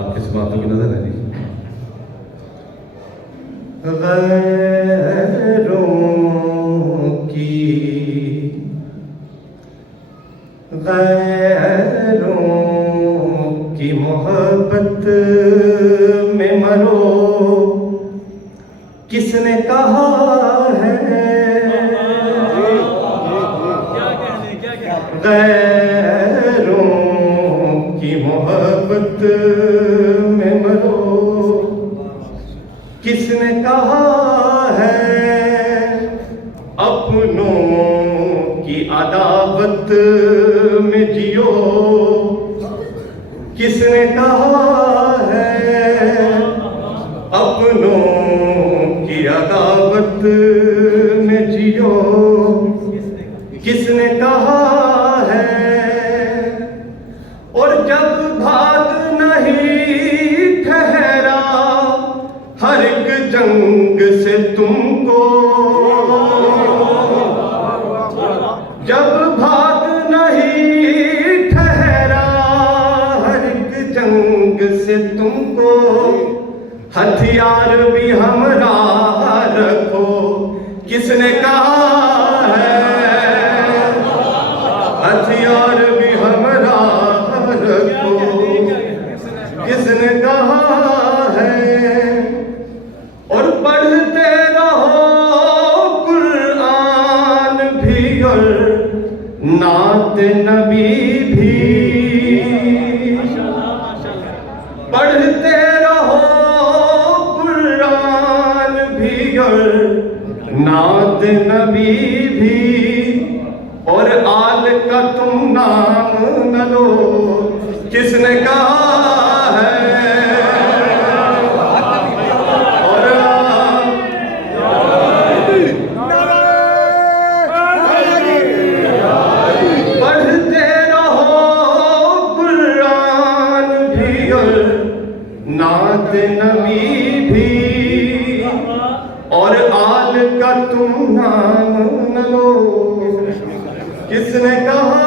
किस बातों की नजर है जी? गैरों की मोहब्बत में मरो, किसने कहा है? गैरों की मोहब्बत में मरो, किसने कहा है? अपनों की अदावत में जियो, किसने कहा है? अपनों की अदावत में जियो, किसने कहा है? और जब भाग नहीं ठहरा हर एक जंग से तुमको, जब भाग नहीं ठहरा हर एक जंग से तुमको, हथियार भी हमरा रखो, किसने कहा है? हथियार भी हमरा रखो, किसने कहा है? और पढ़ते रहो कुरान भी और नात नबी भी, पढ़ते रहो कुरान भी और नात नबी भी, और आल का तुम नाम न लो, किसने कहा है? पढ़ते रहो कुरान भी और नात नबी भी, और आल का तुम नाम न लो, किसने कहा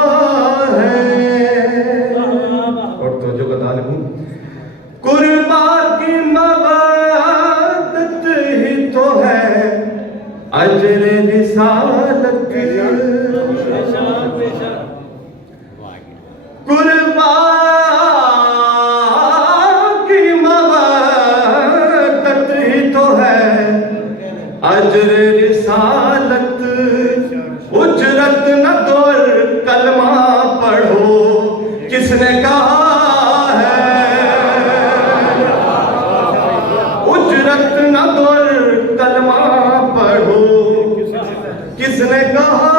है? और तो जो बता लूं, कुर्बा की मवादत ही तो है अजर रिसालत, कुर्बा की मवादत ही तो है अजर रिसालत, उजरत न दो कलमा पढ़ो, किसने कहा है? उजरत न दो कलमा पढ़ो, किसने कहा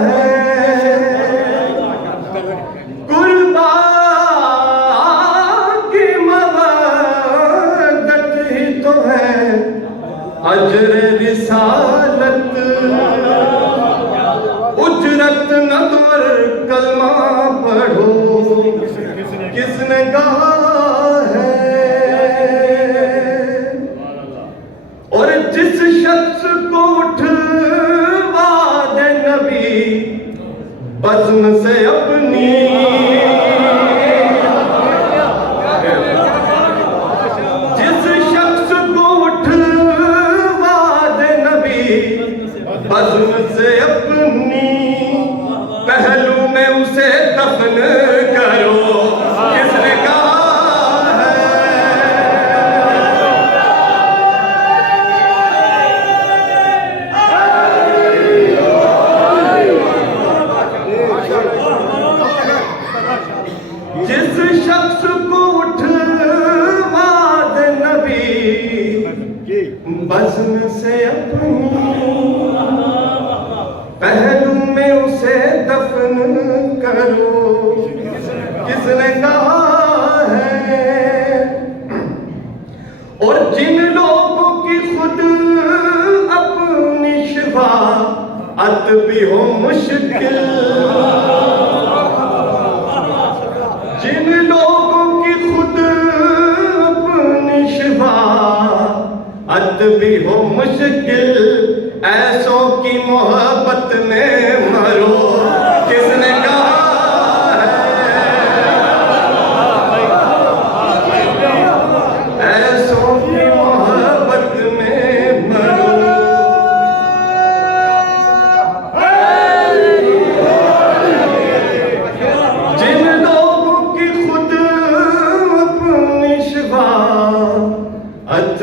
है? कुर्बा की मवादत ही तो है अजर रिसालत, उजरत न दो कलमा पढ़ो, किसने कहा है? और जिस शख्स को उठवा दे नबी बज़्म से अपनी, जिस शख्स को उठवा दे नबी बज़्म से अपनी, पहलू में उसे दफन करो, किसने कहा है? जिस शख्स को उठवा दे नबी बज़्म से अपनी, पहलू में उसे दफन करो, किसने कहा है? और जिन लोगों की खुद अपनी शिफाअत भी हो मुश्किल, जिन लोगों की खुद अपनी शिफाअत भी हो मुश्किल, ऐसों की मोहब्बत में मरो, किसने कहा है?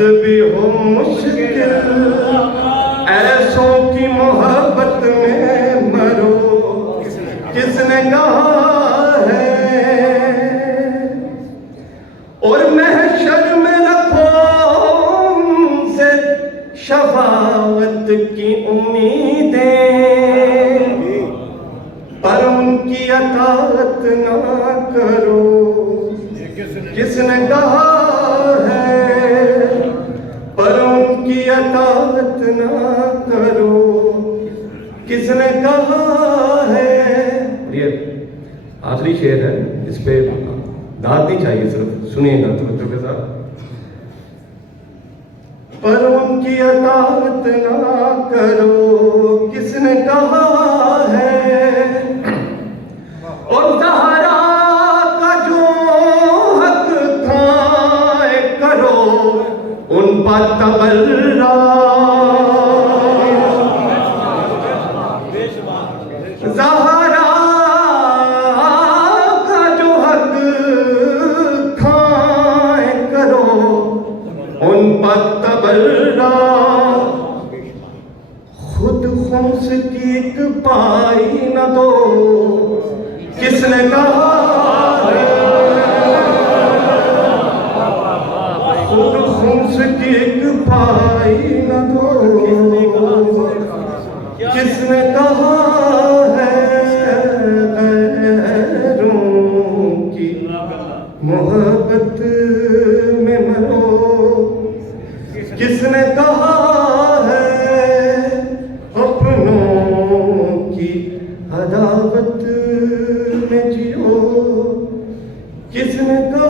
भी हो मुश्किल, ऐसों की मोहब्बत में मरो, किसने कहा है? और महशर में रखो उनसे शफाअत की उम्मीदें, पर उनकी अताअत ना करो, किसने कहा है? पर उनकी अताअत ना करो, किसने कहा है? ये आखिरी शेर है, इस पे दाद नहीं चाहिए, सिर्फ सुनिएगा तवज्जो के साथ। पर उनकी अताअत ना करो, किसने कहा है? और ज़हरा का जो हक था करो, उन पर तबर्रा, ज़हरा का जो हक था करो, उन पर तबर्रा। खुद खुम्स की एक पाई न दो, किसने कहा है? खुद खुम्स की एक पाई न दो, किसने कहा है? गैरों की मोहब्बत में मरो, किसने कहा है? अपनों की अदावत में जियो, किसने कहा?